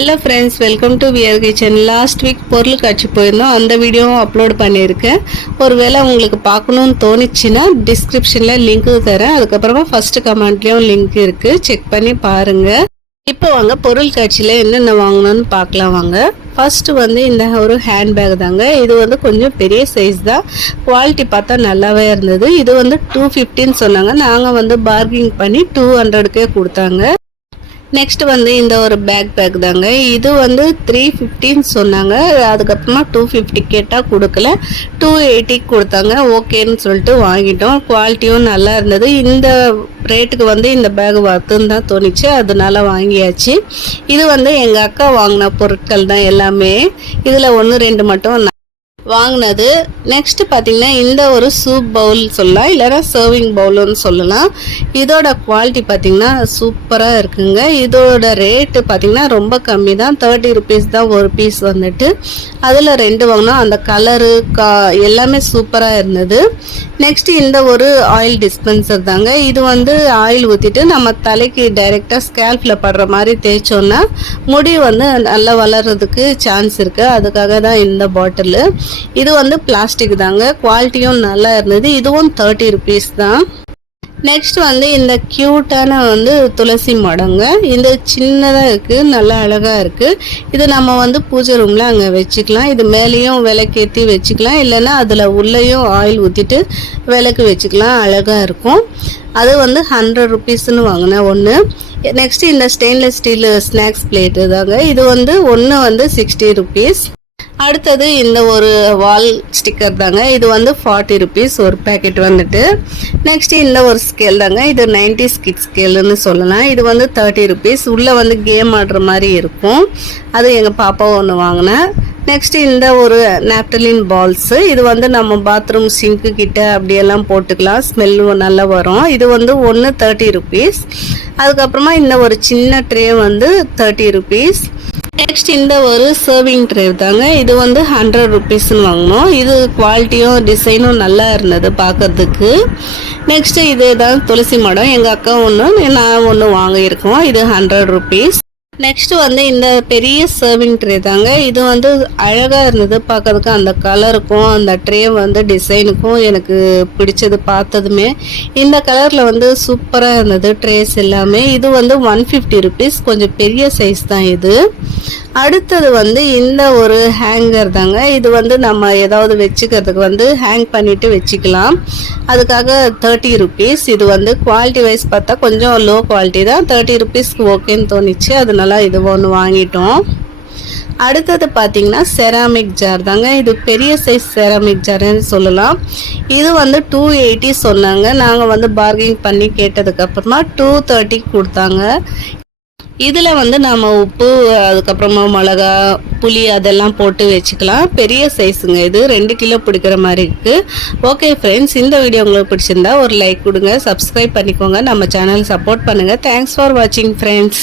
Hello friends welcome to வியர் kitchen last week பொருள் காட்சி போயிருந்தோம். அந்த வீடியோவும் அப்லோட் பண்ணியிருக்கேன். ஒருவேளை உங்களுக்கு பார்க்கணுன்னு தோணுச்சுன்னா டிஸ்கிரிப்ஷனில் லிங்க்கு தரேன். அதுக்கப்புறமா ஃபஸ்ட்டு கமெண்ட்லேயும் லிங்க் இருக்குது செக் பண்ணி பாருங்கள் இப்போ வாங்க பொருள் காட்சியில் என்னென்ன வாங்கணும்னு பார்க்கலாம் வாங்க. ஃபஸ்ட்டு வந்து இந்த ஒரு ஹேண்ட்பேக் தாங்க. இது வந்து கொஞ்சம் பெரிய சைஸ் தான். குவாலிட்டி பார்த்தா நல்லாவே இருந்தது. இது வந்து டூ ஃபிஃப்டின்னு சொன்னாங்க. நாங்கள் வந்து பார்கிங் பண்ணி டூ ஹண்ட்ரடுக்கே கொடுத்தாங்க. நெக்ஸ்ட் வந்து இந்த ஒரு பேக் பேக் தாங்க. இது வந்து த்ரீ ஃபிஃப்டின்னு சொன்னாங்க. அதுக்கப்புறமா டூ ஃபிஃப்டி கேட்டால் கொடுக்கல. டூ எயிட்டிக்கு கொடுத்தாங்க. ஓகேன்னு சொல்லிட்டு வாங்கிட்டோம். குவாலிட்டியும் நல்லா இருந்தது. இந்த ரேட்டுக்கு வந்து இந்த பேக் வருதுன்னு தான் தோணுச்சு. அதனால வாங்கியாச்சு. இது வந்து எங்கள் அக்கா வாங்கின பொருட்கள் தான் எல்லாமே. இதில் ஒன்று ரெண்டு மட்டும் வாங்கினது. நெக்ஸ்ட் பார்த்தீங்கன்னா இந்த ஒரு சூப் பவுல் சொல்லலாம் இல்லைன்னா சர்விங் பவுலுன்னு சொல்லலாம். இதோட குவாலிட்டி பார்த்தீங்கன்னா சூப்பராக இருக்குங்க. இதோட ரேட்டு பார்த்தீங்கன்னா ரொம்ப கம்மி தான். தேர்ட்டி ருபீஸ் தான் ஒரு பீஸ் வந்துட்டு. அதில் ரெண்டு வாங்கினோம் அந்த கலரு கா எல்லாமே சூப்பராக இருந்தது. நெக்ஸ்ட் இந்த ஒரு ஆயில் டிஸ்பென்சர் தாங்க. இது வந்து ஆயில் ஊற்றிட்டு நம்ம தலைக்கு டைரெக்டாக ஸ்கேல்ஃபில் படுற மாதிரி தேய்ச்சோன்னா முடி வந்து நல்லா வளர்கிறதுக்கு சான்ஸ் இருக்குது அதுக்காக தான் இந்த பாட்டிலு இது வந்து பிளாஸ்டிக் தாங்க. குவாலிட்டியும் நல்லா இருந்தது. இதுவும் தேர்ட்டி ருபீஸ் தான். நெக்ஸ்ட் வந்து இந்த க்யூட்டான வந்து துளசி மடங்க. இந்த சின்னதாக இருக்குது நல்லா அழகாக இருக்குது இது நம்ம வந்து பூஜை ரூமில் அங்கே வச்சுக்கலாம். இது மேலேயும் விளக்கேற்றி வச்சுக்கலாம். இல்லைன்னா அதில் உள்ளேயும் ஆயில் ஊற்றிட்டு விளக்கு வச்சுக்கலாம். அழகாக இருக்கும். அது வந்து ஹண்ட்ரட் ருபீஸ்னு வாங்கினேன் ஒன்று நெக்ஸ்ட் இந்த ஸ்டெயின்லெஸ் ஸ்டீல் ஸ்நாக்ஸ் பிளேட்டு தாங்க. இது வந்து ஒன்று வந்து சிக்ஸ்டி ருபீஸ் அடுத்தது இந்த ஒரு வால் ஸ்டிக்கர் தாங்க. இது வந்து ஃபார்ட்டி ருபீஸ் ஒரு பேக்கெட் வந்துட்டு. நெக்ஸ்ட் இந்த ஒரு ஸ்கேல் தாங்க. இது நைன்டி ஸ்கிட் ஸ்கேல்னு சொல்லலாம். இது வந்து தேர்ட்டி ருபீஸ் உள்ளே வந்து கேம் ஆடுற மாதிரி இருக்கும். அது எங்கள் பாப்பா ஒன்று வாங்கினேன் நெக்ஸ்ட் இந்த ஒரு நாப்டலின் பால்ஸு இது வந்து நம்ம பாத்ரூம் சிங்க்கு கிட்ட அப்படியெல்லாம் போட்டுக்கலாம். ஸ்மெல்லு நல்லா வரும். இது வந்து ஒன்று தேர்ட்டி ருபீஸ் அதுக்கப்புறமா இந்த ஒரு சின்ன ட்ரே வந்து தேர்ட்டி ருபீஸ் நெக்ஸ்ட் இந்த ஒரு சர்விங் ட்ரே தாங்க. இது வந்து ஹண்ட்ரட் ருபீஸ்னு வாங்கினோம். இது குவாலிட்டியும் டிசைனும் நல்லா இருந்தது பார்க்கறதுக்கு நெக்ஸ்ட் இது தான் துளசி மடம். எங்கள் அக்கா ஒன்று நான் ஒன்று வாங்கியிருக்கோம் இது ஹண்ட்ரட் ருபீஸ் நெக்ஸ்ட் வந்து இந்த பெரிய சர்விங் ட்ரே தாங்க. இது வந்து அழகாக இருந்தது பார்க்கறதுக்கு அந்த கலருக்கும் அந்த ட்ரே வந்து டிசைனுக்கும் எனக்கு பிடிச்சது பார்த்ததுமே. இந்த கலரில் வந்து சூப்பராக இருந்தது ட்ரேஸ் எல்லாமே. இது வந்து ஒன் ஃபிஃப்டி ருபீஸ் கொஞ்சம் பெரிய சைஸ் தான் இது. அடுத்தது வந்து இந்த ஒரு ஹேங்கர் தாங்க. இது வந்து நம்ம ஏதாவது வச்சுக்கிறதுக்கு வந்து ஹேங் பண்ணிட்டு வச்சுக்கலாம். அதுக்காக தேர்ட்டி ருபீஸ் இது வந்து குவாலிட்டி வைஸ் பார்த்தா கொஞ்சம் லோ குவாலிட்டி தான். தேர்ட்டி ருபீஸ்க்கு ஓகேன்னு தோணுச்சு. அதனால இது ஒன்று வாங்கிட்டோம். அடுத்தது பார்த்தீங்கன்னா செராமிக் ஜார் தாங்க. இது பெரிய சைஸ் செராமிக் ஜார்னு சொல்லலாம். இது வந்து டூ எயிட்டி சொன்னாங்க. நாங்கள் வந்து பார்கிங் பண்ணி கேட்டதுக்கப்புறமா டூ தேர்ட்டிக்கு கொடுத்தாங்க. இதில் வந்து நாம் உப்பு அதுக்கப்புறமா மிளகா புளி அதெல்லாம் போட்டு வச்சுக்கலாம். பெரிய சைஸுங்க இது. ரெண்டு கிலோ பிடிக்கிற மாதிரி இருக்குது ஓகே ஃப்ரெண்ட்ஸ் இந்த வீடியோ உங்களுக்கு பிடிச்சிருந்தா ஒரு லைக் கொடுங்க. சப்ஸ்கிரைப் பண்ணிக்கோங்க. நம்ம சேனல் சப்போர்ட் பண்ணுங்கள் தேங்க்ஸ் ஃபார் வாட்சிங் ஃப்ரெண்ட்ஸ்